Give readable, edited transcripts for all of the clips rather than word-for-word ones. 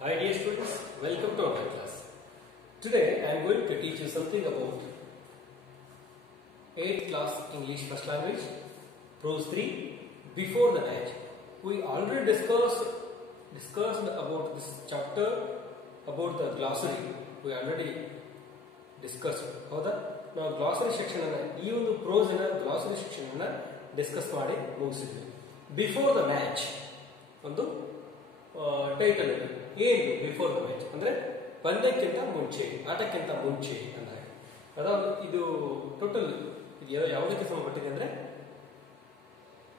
Hi dear students, welcome to our class. Today I am going to teach you something about 8th class English first language, prose 3, before the match. We already discussed about this chapter, about the glossary. We already discussed. ಹೌದಾ? ನಾವು glossary section ಅನ್ನು ಈ ಒಂದು prose ನ glossary section ಅನ್ನು discuss ಮಾಡಿ ಮುಗಿಸಿದ್ವಿ. Before the match ಒಂದು title ಇದೆ. ಏನು ಬಿಫೋರ್ ದ ಮ್ಯಾಚ್ ಅಂದ್ರೆ ಪಂದ್ಯಕ್ಕಿಂತ ಮುಂಚೆ, ಆಟಕ್ಕಿಂತ ಮುಂಚೆ ಅಂದ್ರೆ ಅದಾவது ಇದು ಟೋಟಲ್ ಯಾವುದಕ್ಕೆ ಸಂಬಂಧಪಟ್ಟಿದೆ ಅಂದ್ರೆ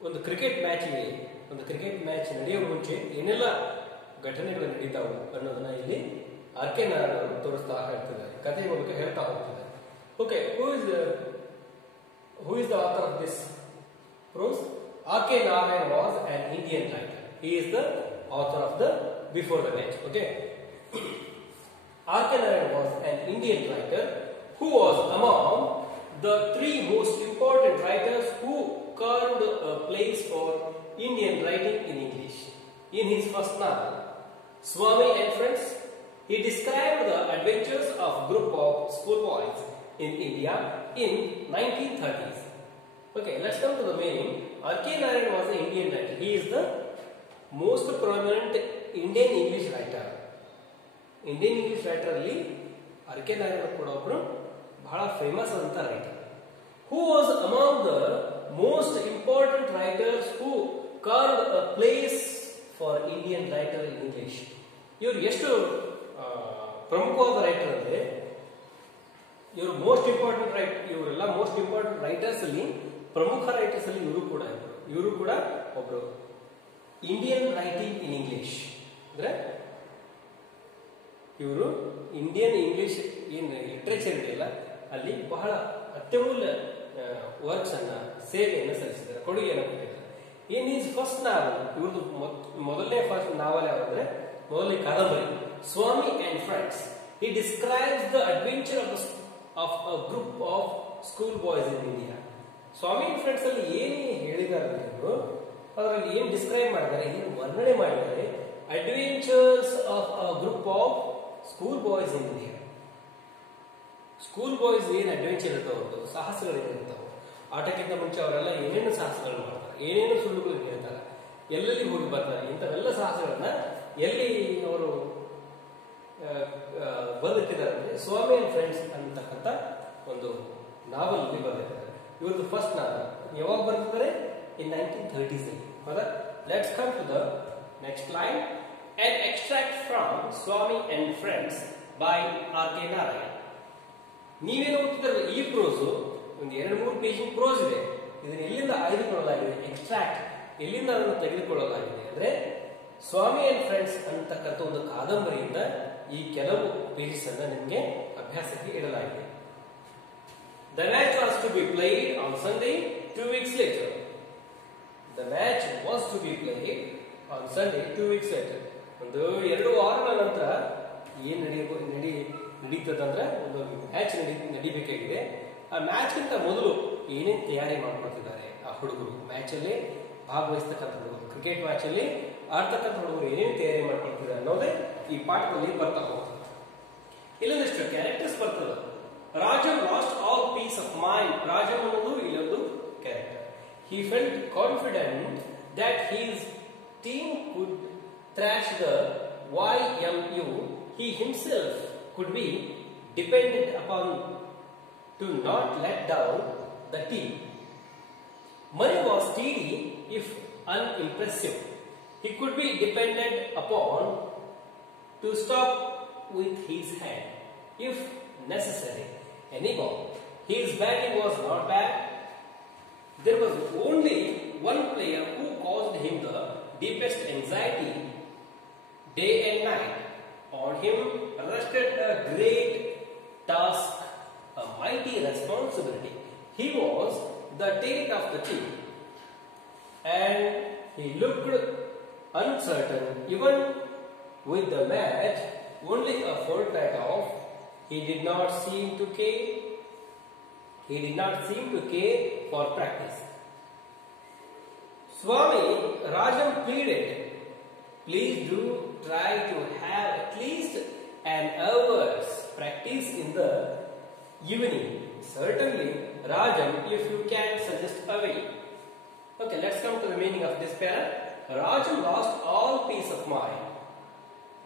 ಒಂದು ಕ್ರಿಕೆಟ್ ಮ್ಯಾಚ್ ನಡೆಯುವ ಮುಂಚೆ ಏನೆಲ್ಲ ಘಟನೆಗಳು ನಡೀತಾವು ಅನ್ನೋದನ್ನ ಇಲ್ಲಿ ಆರ್.ಕೆ. ನಾರಾಯಣ ಅವರು ತೋರಿಸ್ತಾ ಇರ್ತಿದ್ದಾರೆ, ಕಥೆಯ ಮೂಲಕ ಹೇಳ್ತಾ ಹೋಗ್ತಿದ್ದಾರೆ. Okay, who is the author of this prose? R K. Narayan was an Indian writer. He is the author of the Before the Match. Okay, R.K. Narayan was an Indian writer who was among the three most important writers who carved a place for Indian writing in English. In his first novel, Swami and Friends, he described the adventures of a group of schoolboys in India in 1930s. Okay, let's come to the meaning. R.K. Narayan was an Indian writer. He is the most prominent Indian English writer. Indian English writer ಅಲ್ಲಿ RK. Narayana ಕೂಡ ಒಬ್ಬರು ಬಹಳ famous ಅಂತ writer. Who was among the most important writers who carved a place for Indian writer in English. ಇವರು ಎಷ್ಟು ಪ್ರಮುಖವಾದ writer ಅಂದ್ರೆ ಇವರು ಇವರೆಲ್ಲ ಮೋಸ್ಟ್ ಇಂಪಾರ್ಟೆಂಟ್ ರೈಟರ್ಸ್ ಅಲ್ಲಿ ಪ್ರಮುಖ ರೈಟರ್ಸ್ ಅಲ್ಲಿ ಇವರು ಕೂಡ ಒಬ್ರು. ಇಂಡಿಯನ್ ರೈಟಿಂಗ್ ಇನ್ ಇಂಗ್ಲಿಷ್ ಅಂದ್ರೆ ಇವರು ಇಂಡಿಯನ್ ಇಂಗ್ಲಿಷ್ ಏನ್ ಲಿಟ್ರೇಚರ್ ಇದೆಯಲ್ಲ ಅಲ್ಲಿ ಬಹಳ ಅತ್ಯಮೂಲ್ಯ ವರ್ಕ್ಸ್ ಅನ್ನ ಸೇವೆಯನ್ನು ಸಲ್ಲಿಸಿದ್ದಾರೆ, ಕೊಡುಗೆಯನ್ನು ಕೊಟ್ಟಿದ್ದಾರೆ. ಇನ್ ಈಸ್ ಫಸ್ಟ್ ನಾವೆಲ್, ಇವ್ರದ್ದು ಮೊದಲನೇ ಫಸ್ಟ್ ನಾವೆಲ್ ಯಾವಂದ್ರೆ ಮೊದಲನೇ ಕಾದಂಬರಿ Swami and friends. He describes the adventure of a group of school boys in India. Swami and friends ಅಲ್ಲಿ ಏನೇ ಹೇಳಿದ್ದಾರೆ ಇವರು, ಅದರಲ್ಲಿ ಏನ್ ಡಿಸ್ಕ್ರೈಬ್ ಮಾಡಿದ್ದಾರೆ, ಏನು ವರ್ಣನೆ ಮಾಡಿದ್ದಾರೆ, adventures of a group of school boys in India. School boys ಏನ್ ಅಡ್ವೆಂಚರ್ ಇರ್ತಾವ, ಸಾಹಸಗಳು ಏನಿರ್ತಾವ, ಆಟಕ್ಕಿಂತ ಮುಂಚೆ ಅವರೆಲ್ಲ ಏನೇನು ಸಾಹಸಗಳು ಮಾಡ್ತಾರೆ, ಏನೇನು ಸುಳ್ಳುಗಳು ಹೇಳ್ತಾರೆ, ಎಲ್ಲೆಲ್ಲಿ ಹೋಗಿ ಬರ್ತಾರೆ, ಇಂಥವೆಲ್ಲ ಸಾಹಸಗಳನ್ನ ಎಲ್ಲಿ ಅವರು ಬದುಕಿದ್ದಾರೆ ಅಂದ್ರೆ ಸ್ವಾಮಿ ಅಂಡ್ ಫ್ರೆಂಡ್ಸ್ ಅಂತಕ್ಕಂಥ ಒಂದು ನಾವಲ್ ಅಲ್ಲಿ ಬರೆದಿದ್ದಾರೆ. ಇವ್ರದ್ದು ಫಸ್ಟ್ ನಾವಲ್ ಯಾವಾಗ ಬರ್ತಿದ್ದಾರೆ? In 1930s. Let's come to the next line. An extract from Swami and Friends by R.K. Narayan. ನೀವೇನು ಓದ್ತಿದ್ರೆ ಈ ಪ್ರೋಸು ಒಂದು 2-3 ಪೇಜ್ ಪ್ರೋಸ್ ಇದೆ. ಇದನ್ನು ಎಲ್ಲಿಂದ ಆಯ್ದುಕೊಳ್ಳಲಾಗಿದೆ? ಎಕ್ಸ್ಟ್ರಾಕ್ಟ್ ಎಲ್ಲಿಂದ ಅದನ್ನು ತೆಗೆದುಕೊಳ್ಳಲಾಗಿದೆ ಅಂದ್ರೆ ಸ್ವಾಮಿ ಅಂಡ್ ಫ್ರೆಂಡ್ಸ್ ಅಂತಕ್ಕಂಥ ಒಂದು ಕಾದಂಬರಿಯಿಂದ ಈ ಕೆಲವು ಪೇಜಸ್ ಅನ್ನ ನಿಮಗೆ ಅಭ್ಯಾಸಕ್ಕೆ ಇಡಲಾಗಿದೆ. The match was to be played on Sunday 2 weeks later. The match was to be played on Sunday 2 weeks later. ಒಂದು 2 ವಾರಗಳ ನಂತರ ಏನ್ ನಡೀತದಂದ್ರೆ ಒಂದು ಮ್ಯಾಚ್ ನಡಿಬೇಕಾಗಿದೆ. ಆ ಮ್ಯಾಚ್ ಗಿಂತ ಮೊದಲು ಏನೇನು ತಯಾರಿ ಮಾಡ್ಕೊಳ್ತಿದ್ದಾರೆ ಆ ಹುಡುಗರು, ಮ್ಯಾಚ್ ಅಲ್ಲಿ ಭಾಗವಹಿಸ್ತಕ್ಕಂಥ ಹುಡುಗರು, ಕ್ರಿಕೆಟ್ ಮ್ಯಾಚ್ ಅಲ್ಲಿ ಆಡ್ತಕ್ಕಂಥ ಹುಡುಗರು ಏನೇನು ತಯಾರಿ ಮಾಡ್ಕೊಳ್ತಿದ್ದಾರೆ ಅನ್ನೋದೇ ಈ ಪಾಠದಲ್ಲಿ ಬರ್ತಾ ಹೋಗ್ತದೆ. ಇಲ್ಲೊಂದಿಷ್ಟು ಕ್ಯಾರೆಕ್ಟರ್ಸ್ ಬರ್ತದೆ. Rajam lost all peace of mind. Rajam ಅನ್ನೋದು ಇಲ್ಲೊಂದು character. He felt confident that his team could thrash the YMU. He himself could be depended upon to not let down the team. Mani was steady if unimpressive. He could be depended upon to stop with his hand if necessary. Anyhow, his batting was not bad. There was only one player who caused him the deepest anxiety day and night. On him rested a great task, a mighty responsibility. He was the tail of the team, and he looked uncertain even with the match only a fortnight off. He did not seem to care for practice. Swami Rajam pleaded please do try to have at least an hour's practice in the evening. Certainly, Rajan, if you can suggest a way. Okay, let's come to the meaning of this para. Rajan lost all peace of mind.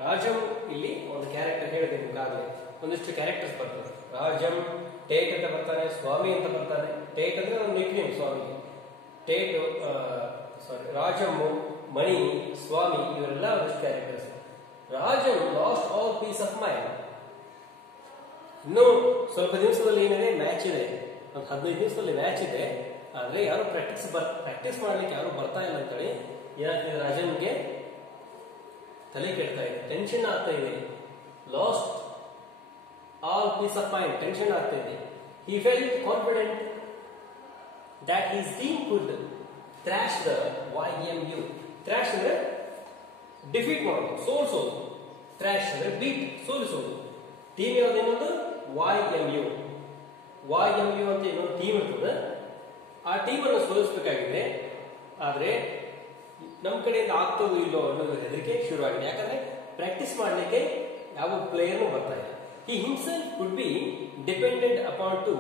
Rajam ಇಲ್ಲಿ ಒಂದು character ಹೇಳಿದೆ ನಿಮಗಾಗಲೇ, ಒಂದಿಷ್ಟು characters ಬರ್ತದೆ. ರಾಜಂ ಟೇಟ್ ಅಂತ ಬರ್ತಾನೆ, ಸ್ವಾಮಿ ಅಂತ ಬರ್ತಾನೆ. ಟೇಟ್ ಅಂದ್ರೆ ಒಂದು ನಿಕ್ನೇಮ್ ಸ್ವಾಮಿ. ಟೇಟ್ ರಾಜಂ, ಮಣಿ, ಸ್ವಾಮಿ ಇವರೆಲ್ಲ ಒಂದಿಷ್ಟು characters. Rajam last all peace of mind. ಇನ್ನು ಸ್ವಲ್ಪ ದಿವಸದಲ್ಲಿ ಏನಿದೆ, ಮ್ಯಾಚ್ ಇದೆ, ಒಂದು 15 ದಿವಸದಲ್ಲಿ ಮ್ಯಾಚ್ ಇದೆ. ಆದ್ರೆ ಯಾರು ಪ್ರಾಕ್ಟೀಸ್ ಮಾಡ್ಲಿಕ್ಕೆ ಯಾರು ಬರ್ತಾ ಇಲ್ಲ ಅಂತೇಳಿ ಏನಾಗ್ತಿದೆ, ರಾಜನ್ಗೆ ತಲೆ ಕೆಡ್ತಾ ಇದೆ, ಟೆನ್ಷನ್ ಆಗ್ತಾ ಇದೆ. Last all peace of mind, tension ಆಗ್ತಾ ಇದೆ. He felt confident that his team could thrash the YMU. Thrash ಅಂದ್ರೆ ಡಿಫೀಟ್ ಮಾಡೋದು, ಸೋಲಿಸೋದು. ಥ್ರಾಶ್ ಅಂದ್ರೆ ಬೀಟ್, ಸೋಲಿಸೋದು. ಟೀಮ್ ಯಾವ್ದು? ಇನ್ನೊಂದು YMU. YMU ಅಂತ ಇನ್ನೊಂದು ಟೀಮ್ ಇರ್ತದೆ. ಆ ಟೀಮ್ ಅನ್ನು ಸೋಲಿಸಬೇಕಾಗಿದೆ. ಆದ್ರೆ ನಮ್ಮ ಕಡೆಯಿಂದ ಆಗ್ತದೋ ಇಲ್ಲೋ ಅನ್ನೋದು ಹೆದರಿಕೆ ಶುರುವಾಗಿದೆ. ಯಾಕಂದ್ರೆ ಪ್ರಾಕ್ಟೀಸ್ ಮಾಡಲಿಕ್ಕೆ ಯಾವ ಪ್ಲೇಯರ್ನು ಬರ್ತಾ ಇಲ್ಲ. He himself could be depended upon to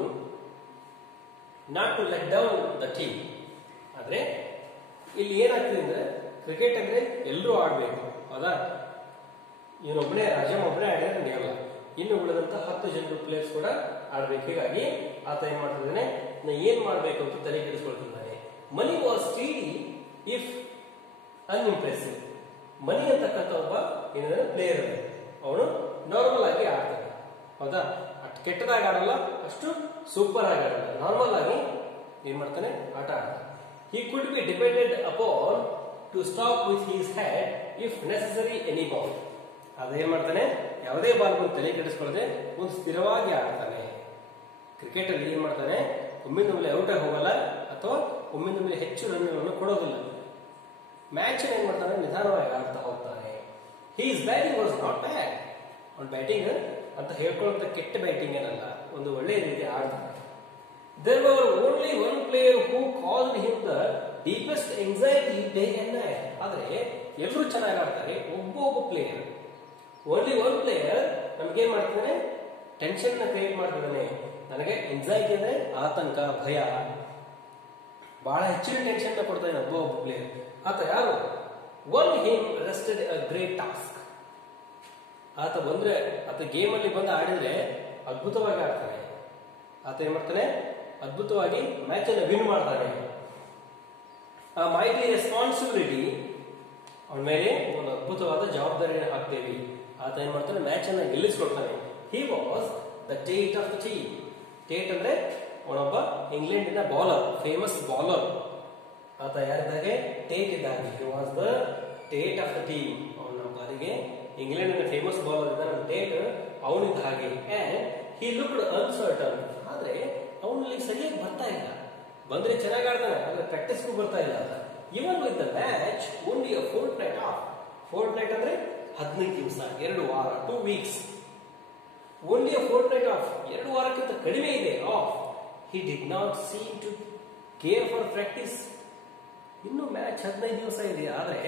not to let down the team. ಆದ್ರೆ ಇಲ್ಲಿ ಏನಾಗ್ತದೆ ಅಂದ್ರೆ, ಕ್ರಿಕೆಟ್ ಅಂದ್ರೆ ಎಲ್ಲರೂ ಆಡ್ಬೇಕು, ಹೌದಾ? ಇವನೊಬ್ಬನೇ, ರಾಜಂ ಒಬ್ಬನೇ ಆಡಿದ್ರೆ ನಡೆಯಲ್ಲ. ಇನ್ನು ಉಳಿದಂತ 10 ಜನರು ಪ್ಲೇಯರ್ಸ್ ಕೂಡ ಆಡ್ಬೇಕು. ಹೀಗಾಗಿ ಆತ ಏನ್ ಮಾಡ್ತಿದ್ದಾನೆ, ನಾ ಏನ್ ಮಾಡ್ಬೇಕು ಅಂತ ತಲೆ ಕೆಡಿಸ್ಕೊಳ್ತಿದ್ದಾನೆ. Money was ಸ್ಟೀಡಿ if ಅನ್ಇಂಪ್ರೆಸಿವ್. ಮನಿ ಅಂತಕ್ಕಂಥ ಒಬ್ಬ ಏನಿದೆ ಪ್ಲೇಯರ್, ಅವನು ನಾರ್ಮಲ್ ಆಗಿ ಆಡ್ತಾನೆ, ಹೌದಾ? ಅಷ್ಟು ಕೆಟ್ಟದಾಗಿ ಆಡಲ್ಲ, ಅಷ್ಟು ಸೂಪರ್ ಆಗಿ ಆಡಲ್ಲ, ನಾರ್ಮಲ್ ಆಗಿ ಏನ್ ಮಾಡ್ತಾನೆ, ಆಟ ಆಡ್ತಾನೆ. He could be depended upon to stop with his head if necessary any ball. ಅದೇನ್ ಮಾಡ್ತಾನೆ, ಯಾವುದೇ ಬಾಲ್ ಬಂದು ತಲೆ ಕೆಡಿಸ್ಕೊಳ್ಳದೆ ಒಂದು ಸ್ಥಿರವಾಗಿ ಆಡ್ತಾನೆ. ಕ್ರಿಕೆಟ್ ಅಲ್ಲಿ ಏನ್ ಮಾಡ್ತಾನೆ, ಒಮ್ಮಿಂದೊಮ್ಮೆ ಔಟ್ ಆಗಿ ಹೋಗಲ್ಲ, ಅಥವಾ ಒಮ್ಮಿಂದೊಮ್ಮೆ ಹೆಚ್ಚು ರನ್ ಕೊಡೋದಿಲ್ಲ. ಮ್ಯಾಚ್ ಏನ್ ಮಾಡ್ತಾನೆ, ನಿಧಾನವಾಗಿ ಆಡ್ತಾ ಹೋಗ್ತಾನೆ. His batting was not bad. ಅವನ ಬ್ಯಾಟಿಂಗ್ ಅಂತ ಹೇಳ್ಕೊಳ್ಳುವಂತ ಕೆಟ್ಟ ಬ್ಯಾಟಿಂಗ್ ಏನಲ್ಲ, ಒಂದು ಒಳ್ಳೆಯ ರೀತಿ ಆಡ್ತಾನೆ. There were only one player who caused him the deepest anxiety day and night. ಆದ್ರೆ ಎಲ್ಲರೂ ಚೆನ್ನಾಗಿ ಆಡ್ತಾರೆ, ಒಬ್ಬೊಬ್ಬ ಪ್ಲೇಯರ್, ಓನ್ಲಿ ಒನ್ ಪ್ಲೇಯರ್ ನಮ್ಗೆ ಏನ್ ಮಾಡ್ತಿದ್ದಾನೆ, ಟೆನ್ಷನ್ ಕ್ರಿಯೇಟ್ ಮಾಡ್ತಿದ್ದಾನೆ. ನನಗೆ ಎಂಜೈಟಿ ಅಂದ್ರೆ ಆತಂಕ, ಭಯ, ಬಹಳ ಹೆಚ್ಚಿನ ಟೆನ್ಷನ್ ಕೊಡ್ತಾನೆ ಒಬ್ಬೊಬ್ಬ ಪ್ಲೇಯರ್. ಆತ ಯಾರು? One him rested a great task. ಆತ ಬಂದ್ರೆ, ಆತ ಗೇಮ್ ಅಲ್ಲಿ ಬಂದು ಆಡಿದ್ರೆ ಅದ್ಭುತವಾಗಿ ಆಡ್ತಾನೆ. ಆತ ಏನ್ ಮಾಡ್ತಾನೆ, ಅದ್ಭುತವಾಗಿ ಮ್ಯಾಚ್ ಅನ್ನು ವಿನ್ ಮಾಡ್ತಾನೆ. ಆ ಮೈಟಿ ರೆಸ್ಪಾನ್ಸಿಬಿಲಿಟಿ, ಅವನ ಮೇಲೆ ಒಂದು ಅದ್ಭುತವಾದ ಜವಾಬ್ದಾರಿಯನ್ನು ಹಾಕ್ತೇವೆ. ಆತ ಏನ್ ಮಾಡ್ತಾನೆ, ಮ್ಯಾಚ್ ಅನ್ನ ಗೆಲ್ಲಿಸ್ಕೊಳ್ತಾನೆ. He was the Tate of the team. Tate ಅಂದ್ರೆ ಅವನೊಬ್ಬ ಇಂಗ್ಲೆಂಡಿನ ಬೌಲರ್, ಫೇಮಸ್ ಬೌಲರ್. ಆತ ಯಾರಿದ್ದಾಗೆ, ಟೇಟ್ ಇದ್ದಾಗೆ. He was the Tate of the team. ಅವನ ಬಾರಿಗೆ ಇಂಗ್ಲೆಂಡಿನ ಫೇಮಸ್ ಬೌಲರ್ ಇದ್ದಾನೆ ಟೇಟ್, ಅವನಿದ್ದ ಹಾಗೆ. And he looked uncertain. ಆದ್ರೆ ಅವನಲ್ಲಿ ಸರಿಯಾಗಿ ಬರ್ತಾ ಇಲ್ಲ. ಬಂದ್ರೆ ಚೆನ್ನಾಗಿ ಆಡ್ತಾನೆ, ಆದ್ರೆ ಪ್ರಾಕ್ಟೀಸ್ಗೂ ಬರ್ತಾ ಇಲ್ಲ. Even with the match only a fortnight off. Fortnight ಅಂದ್ರೆ 15 ದಿವಸ, 2 ವಾರ, 2 weeks. Only a fortnight off, 2 ವಾರಕ್ಕಿಂತ ಕಡಿಮೆ ಇದೆ off. He did not seem to care for practice. ಇನ್ನು ಮ್ಯಾಚ್ 15 ದಿವಸ ಇದೆ, ಆದ್ರೆ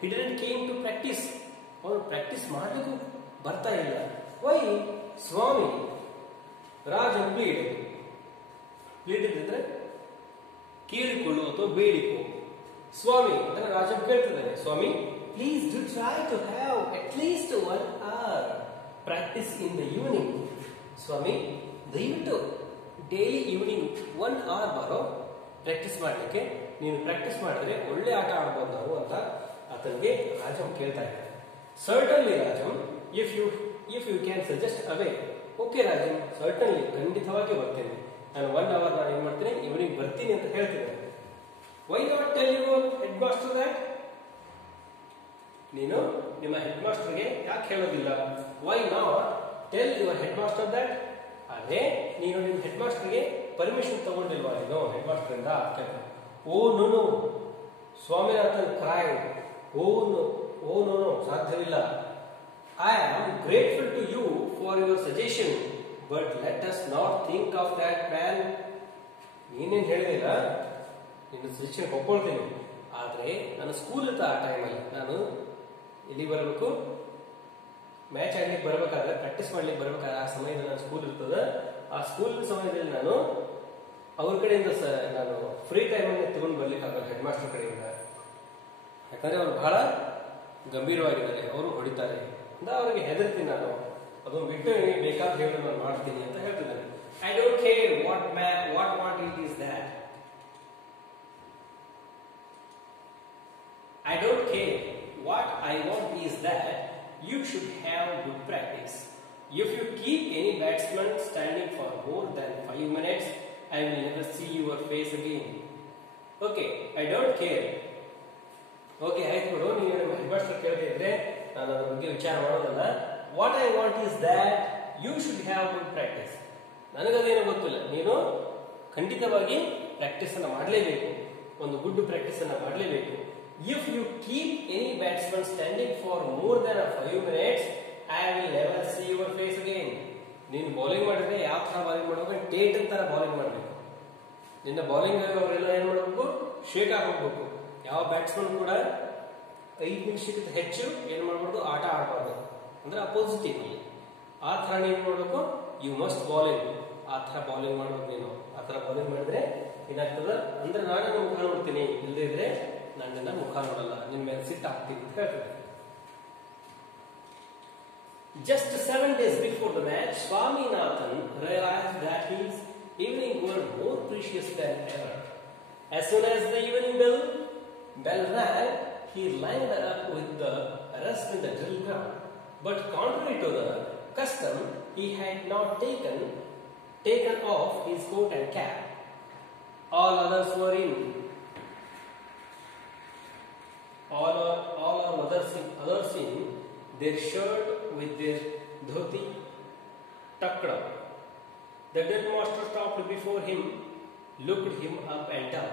he didn't came to practice. ಅವನು ಪ್ರಾಕ್ಟೀಸ್ ಮಾಡ್ಲಿಕ್ಕೂ ಬರ್ತಾ ಇಲ್ಲ. ವೈ? ಸ್ವಾಮಿ ರಾಜ ಪ್ಲೀಡ್ ಇದ್ರೆ ಕೇಳಿಕೊಳ್ಳು ಅಥವಾ ಬೇಡಿಕೊ. ಸ್ವಾಮಿ ಅಂದ್ರೆ ರಾಜ ಕೇಳ್ತಿದ್ದಾನೆ, ಸ್ವಾಮಿ please do try to have at least 1 hour practice in the evening. ಸ್ವಾಮಿ ದಯವಿಟ್ಟು ಡೈಲಿ ಈವ್ನಿಂಗ್ 1 hour ಬಾರೋ ಪ್ರಾಕ್ಟೀಸ್ ಮಾಡ್ಲಿಕ್ಕೆ. ನೀನು ಪ್ರಾಕ್ಟೀಸ್ ಮಾಡಿದ್ರೆ ಒಳ್ಳೆ ಆಟ ಆಡ್ಬೋದು ನಾವು ಅಂತ ಆತನಿಗೆ ರಾಜಂ ಕೇಳ್ತಾ ಇದ್ದಾರೆ. Certainly Rajam, if you can suggest a way. Okay Rajam, certainly, ಖಂಡಿತವಾಗಿ ಬರ್ತೇನೆ. ನಾನು 1 hour ನಾನು ಏನ್ ಮಾಡ್ತೀನಿ, ಈವ್ನಿಂಗ್ ಬರ್ತೀನಿ ಅಂತ ಹೇಳ್ತಿದ್ದೇನೆ. Why not tell your head master that? ನೀನು ನಿಮ್ಮ ಹೆಡ್ ಮಾಸ್ಟರ್ಗೆ ಯಾಕೆ ಹೇಳೋದಿಲ್ಲ? Why not tell your head master that? ಅದೇ ನೀನು ನಿಮ್ಮ ಹೆಡ್ ಮಾಸ್ಟರ್ಗೆ ಪರ್ಮಿಷನ್ ತಗೊಂಡಿಲ್ವಾ ನೀನು ಹೆಡ್ ಮಾಸ್ಟರ್ ಇಂದ? Oh no, Swaminathan cried. Oh no, ಸಾಧ್ಯವಿಲ್ಲ. I am grateful to you for your suggestion, but let us not think of that plan. ನೀನೇನು ಹೇಳಿದಿಲ್ಲ, ನಿನ್ನ suggestion ಒಪ್ಕೊಳ್ತೀನಿ. ಆದ್ರೆ ನನ್ನ ಸ್ಕೂಲ್ ಇತ್ತು, ಆ ಟೈಮಲ್ಲಿ ನಾನು ಎಲ್ಲಿ ಬರಬೇಕು, ಮ್ಯಾಚ್ ಆಡ್ಲಿಕ್ಕೆ ಬರ್ಬೇಕಾದ್ರೆ, ಪ್ರಾಕ್ಟೀಸ್ ಮಾಡ್ಲಿಕ್ಕೆ ಬರ್ಬೇಕಾದ್ರೆ ಆ ಸಮಯದಲ್ಲಿ ನಾನು ಸ್ಕೂಲ್ ಇರ್ತದೆ, ಆ ಸ್ಕೂಲ್ ಸಮಯದಲ್ಲಿ ನಾನು ಅವ್ರ ಕಡೆಯಿಂದ ನಾನು ಫ್ರೀ ಟೈಮನ್ನು ತಗೊಂಡು ಬರ್ಲಿಕ್ಕೆ ಆಗಲ್ಲ ಹೆಡ್ ಮಾಸ್ಟರ್ ಕಡೆಯಿಂದ. ಯಾಕಂದ್ರೆ ಅವ್ರು ಬಹಳ ಗಂಭೀರವಾಗಿದ್ದಾರೆ, ಅವರು ಹೊಡಿತಾರೆ ಅಂತ ಅವ್ರಿಗೆ ಹೆದರ್ತೀನಿ ನಾನು. ಅದನ್ನು ಬಿಟ್ಟು ಬೇಕಾದ ಹೇಳಿ ನಾನು ಮಾಡ್ತೀನಿ ಅಂತ ಹೇಳ್ತಿದ್ದೇನೆ. I don't care what it is that. I don't care. What I want is that you should have good practice. If you keep any batsman standing for more than 5 minutes, I will never see your face again. Okay, I don't care. Okay, ಆಯ್ತು ಬಿಡು, ನೀವು ನಮ್ಮ head master ಕೇಳ್ತಾ ಇದ್ರೆ ನಾನು ಅದ್ರ ಬಗ್ಗೆ ವಿಚಾರ ಮಾಡೋದಲ್ಲ. What I want is that you should have good practice. ನನಗದೇನು ಗೊತ್ತಿಲ್ಲ, ನೀನು ಖಂಡಿತವಾಗಿ ಪ್ರಾಕ್ಟೀಸ್ ಅನ್ನ ಮಾಡಲೇಬೇಕು, ಒಂದು ಗುಡ್ ಪ್ರಾಕ್ಟೀಸ್ ಅನ್ನ ಮಾಡಲೇಬೇಕು. If you keep any batsman standing for more than 5 minutes, I will never see your face again. ನೀನು ಬೌಲಿಂಗ್ ಮಾಡಿದ್ರೆ ಯಾವ ತರ ಬೌಲಿಂಗ್ ಮಾಡಬೇಕು, ಟೇಟನ್ ತರ ಬೌಲಿಂಗ್ ಮಾಡಬೇಕು. ನಿನ್ನ ಬೌಲಿಂಗ್ ಅವರೆಲ್ಲ ಏನ್ ಮಾಡಬೇಕು, ಶೇಕ್ ಹೋಗ್ಬೇಕು. ಯಾವ ಬ್ಯಾಟ್ಸ್ಮನ್ ಕೂಡ 5 ನಿಮಿಷಕ್ಕಿಂತ ಹೆಚ್ಚು ಏನ್ ಮಾಡಬಾರ್ದು, ಆಟ ಆಡಬಾರ್ದು. ಅಂದ್ರೆ ಅಪೋಸಿಟ್ ಅಲ್ಲಿ ಆ ತರ ನೀನು ಮಾಡಬೇಕು. ಯು ಮಸ್ಟ್ ಬೌಲಿಂಗ್, ಆ ತರ ಬೌಲಿಂಗ್ ಮಾಡಬೇಕು. ನೀನು ಆ ತರ ಬೌಲಿಂಗ್ ಮಾಡಿದ್ರೆ ಏನಾಗ್ತದ ಅಂದ್ರೆ ನಾನು ನಿನ್ನ ಮುಖ ನೋಡ್ತೀನಿ, ಇಲ್ಲದೆ ಇದ್ರೆ ನಾನು ನಿನ್ನ ಮುಖ ನೋಡಲ್ಲ, ನಿನ್ನ ಮೇಲೆ ಸಿಟ್ಟು ಹಾಕ್ತೀನಿ ಅಂತ ಹೇಳ್ತದೆ. Just 7 days before the match, Swaminathan realized that his evening were more precious than ever. As soon as the evening bell rang, he lined up with the rest in the drill ground. But contrary to the custom, he had not taken off his coat and cap. All others were in. All others in their shirt with their dhoti tucked up. The drill master stopped before him, looked him up and down,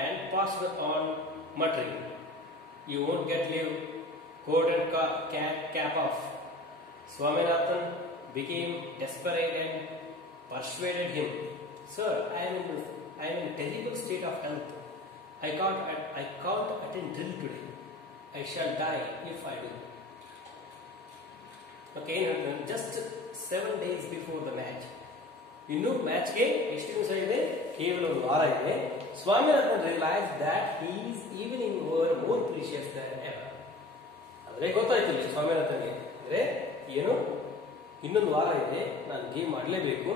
and passed on, muttering, "You won't get leave. Coat and cap off." Swaminathan became desperate and persuaded him, "Sir, I am in terrible state of health. I can't attend drill today. I shall die if I do." Okay, just 7 days before the match. ಇನ್ನು ಮ್ಯಾಚ್ಗೆ ಎಷ್ಟು ದಿವಸ ಇದೆ? ಕೇವಲ ಒಂದು ವಾರ ಇದೆ. Swaminathan realise that his evening were more precious than ever. ಅಂದ್ರೆ ಗೊತ್ತಾಯ್ತು ಸ್ವಾಮಿನಾಥನ್ಗೆ, ಅಂದ್ರೆ ಏನು, ಇನ್ನೊಂದು ವಾರ ಇದೆ, ನಾನು ಗೇಮ್ ಮಾಡಲೇಬೇಕು,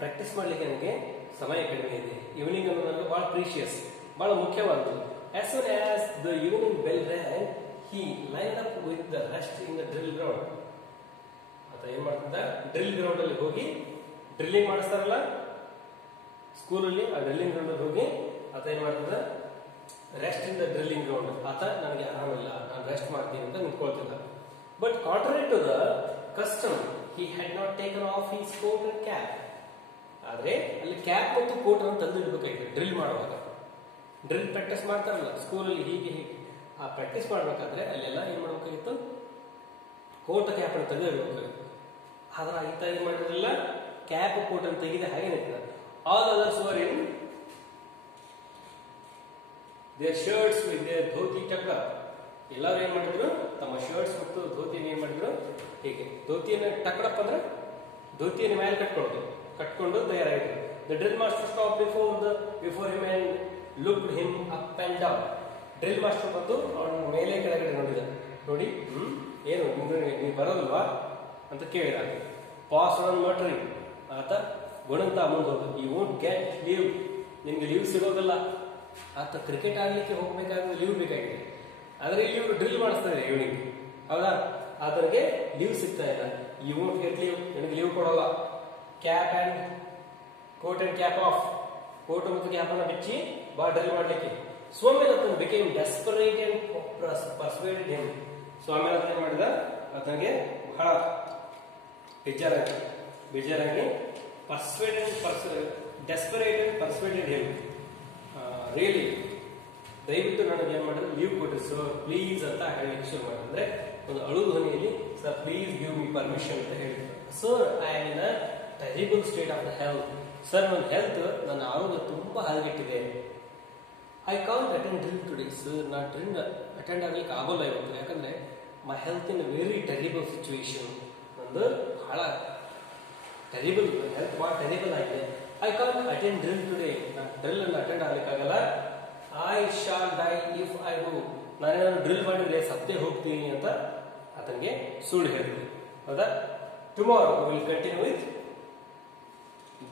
ಪ್ರಾಕ್ಟೀಸ್ ಮಾಡ್ಲಿಕ್ಕೆ ನನಗೆ ಸಮಯ ಕಡಿಮೆ ಇದೆ. ಈವ್ನಿಂಗ್ ಅನ್ನೋದು ನನಗೆ ಬಹಳ ಪ್ರೀಶಿಯಸ್, ಬಹಳ ಮುಖ್ಯವಾದದ್ದು. As soon as the evening bell rang, he lined up with the rest in the drill ground. ಆತ ಏನ್ ಮಾಡ್ತಿದ್ದ, ಡ್ರಿಲ್ ಗ್ರೌಂಡ್ ಅಲ್ಲಿ ಹೋಗಿ ಡ್ರಿಲ್ಲಿಂಗ್ ಮಾಡಿಸ್ತಾರಲ್ಲ ಸ್ಕೂಲಲ್ಲಿ, ಆ ಡ್ರಿಲ್ಲಿಂಗ್ ಗ್ರೌಂಡ್ ಅಲ್ಲಿ ಹೋಗಿ ಆತ ಏನ್ ಮಾಡ್ತಿದ್ದ, rest in the drilling ground. ಆತ ನನಗೆ ಆರಾಮಿಲ್ಲ, ನಾನು ರೆಸ್ಟ್ ಮಾಡ್ತೀನಿ ಅಂತ ನಿಂತ್ಕೊಳ್ತಿದ್ದ. But contrary to the custom, he had not taken off his coat and cap. ಆದ್ರೆ ಅಲ್ಲಿ ಕ್ಯಾಪ್ ಮತ್ತು ಕೋಟ್ ಅನ್ನು ತಂದು ಇಡಬೇಕಾಗಿತ್ತು. ಡ್ರಿಲ್ ಮಾಡುವಾಗ ಡ್ರಿಲ್ ಪ್ರಾಕ್ಟೀಸ್ ಮಾಡ್ತಾರಲ್ಲ ಸ್ಕೂಲಲ್ಲಿ, ಹೀಗೆ ಆ ಪ್ರಾಕ್ಟೀಸ್ ಮಾಡ್ಬೇಕಾದ್ರೆ ಅಲ್ಲೆಲ್ಲ ಏನ್ ಮಾಡ್ಬೇಕಾಗಿತ್ತು, ಕೋಟ್ ಕ್ಯಾಪ್ ಅನ್ನು ತೆಗೆದು ಇಡಬೇಕಾಗಿತ್ತು. ಆದ್ರೆ ಈತ ಏನ್ ಮಾಡಿದ್ರಲ್ಲ, ಕ್ಯಾಪ್ ಕೋಟ್ ಅನ್ನು ತೆಗೆದ ಹಾಗೆ ನಿಂತಿದ್ದ. All others were in their shirts with their dhoti tucked up. ಎಲ್ಲರೂ ಏನ್ ಮಾಡಿದ್ರು, ತಮ್ಮ ಶರ್ಟ್ಸ್ ಮತ್ತು ಧೋತಿಯನ್ನು ಏನ್ ಮಾಡಿದ್ರು, ಹೀಗೆ ಧೋತಿಯನ್ನು ಟಕ್ಡ್ ಅಪ್ ಅಂದ್ರೆ ಧೋತಿಯನ್ನು ಮೇಲೆ ಕಟ್ಕೊಂಡು ತಯಾರಾಗಿದ್ರು. The drill master stop before him and looked him up and down. Drill master ಬಂದು ಅವನ ಮೇಲೆ ಕೆಳಗಡೆ ನೋಡಿದ. ನೋಡಿ, ಏನು ನೀವು ಬರೋದಿಲ್ವಾ ಅಂತ ಕೇಳಿದ. ಪಾಸ್ ಆನ್ ಮಟ್ರಿಂಗ್, ಆತ ಗುಣಂತ ಮುಂದೆ ಹೋದ. ಯು ವೋಂಟ್ ಗೆಟ್ ಲೀವ್, ನಿಮ್ಗೆ ಲೀವ್ ಸಿಗೋದಿಲ್ಲ. ಆತ ಕ್ರಿಕೆಟ್ ಆಡ್ಲಿಕ್ಕೆ ಹೋಗ್ಬೇಕಾದ್ರೆ ಲೀವ್ ಬೇಕಾಗಿದೆ, ಆದ್ರೆ ಇಲ್ಲಿ ಇವರು ಡ್ರಿಲ್ ಮಾಡಿಸ್ತಾರೆ ಈವ್ನಿಂಗ್, ಹೌದಾ? ಆತನಿಗೆ ಲೀವ್ ಸಿಗ್ತಾ ಇಲ್ಲ. ಯು ವೋಂಟ್ ಗೆಟ್ ಲೀವ್, ನನಗೆ ಲೀವ್ ಕೊಡೋಲ್ಲ. Cap and coat and cap off, coat ಮತ್ತು ಕ್ಯಾಪ್ ಅನ್ನ ಬಿಚ್ಚಿ ಬಾ ಡ್ರಿಲ್ ಮಾಡ್ಲಿಕ್ಕೆ. Swaminathan became desperate and persuaded him. Swaminathan ಏನ್ ಮಾಡಿದ, ಆತನಿಗೆ ಬಹಳ ಬೇಜಾರಾಗಿ desperate and persuaded him. Really ದಯವಿಟ್ಟು ನನಗೆ ಏನ್ ಮಾಡಿದ್ರೆ ಲೀವ್ ಕೊಡ್ರಿ ಸರ್ ಪ್ಲೀಸ್ ಅಂತ ಹೇಳಲಿಕ್ಕೆ ಶುರು ಮಾಡಿದ್ರೆ, ಅಂದ್ರೆ ಒಂದು ಅಳು ಧ್ವನಿಯಲ್ಲಿ sir please give me permission ಅಂತ ಹೇಳಿದ್ರು. Sir I am in a terrible state of the health. Sir ನನ್ನ ಹೆಲ್ತ್, ನನ್ನ ಆರೋಗ್ಯ ತುಂಬಾ ಹದಗೆಟ್ಟಿದೆ. I can't attend drill today sir, ನಾನು ಡ್ರಿಲ್ ಅಟೆಂಡ್ ಆಗ್ಲಿಕ್ಕೆ ಆಗೋಲ್ಲ ಇವತ್ತು, ಯಾಕಂದ್ರೆ my health in very terrible situation, ನಂದು ಬಹಳ ಟೆರಿಬಲ್, ಹೆಲ್ತ್ ಭಾಳ ಟೆರಿಬಲ್ ಆಗಿದೆ. I can't attend drill today, ನಾನು ಡ್ರಿಲ್ ಅನ್ನು ಅಟೆಂಡ್ ಆಗ್ಲಿಕ್ಕಾಗಲ್ಲ. I shall die if I do, ನಾನೇನಾದ್ರು drill ಮಾಡಿದ್ರೆ ಸತ್ತೇ ಹೋಗ್ತೀನಿ ಅಂತ ಆತನಿಗೆ ಸುಳ್ಳು ಹೇಳಿದ್ರು. ಹೌದಾ? Tomorrow will continue with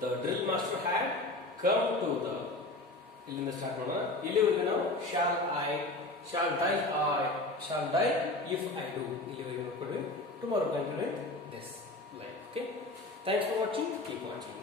the drill master had come to the, ಇಲ್ಲಿಂದ ಸ್ಟಾರ್ಟ್ ಮಾಡೋಣ. ಇಲ್ಲಿವರೆಗೆ ನಾವು shall die if I do ಇಲ್ಲಿವರೆಗೆ ನೋಡ್ಕೊಡ್ವಿ. Tomorrow continue with this life. Okay, thanks for watching, keep watching.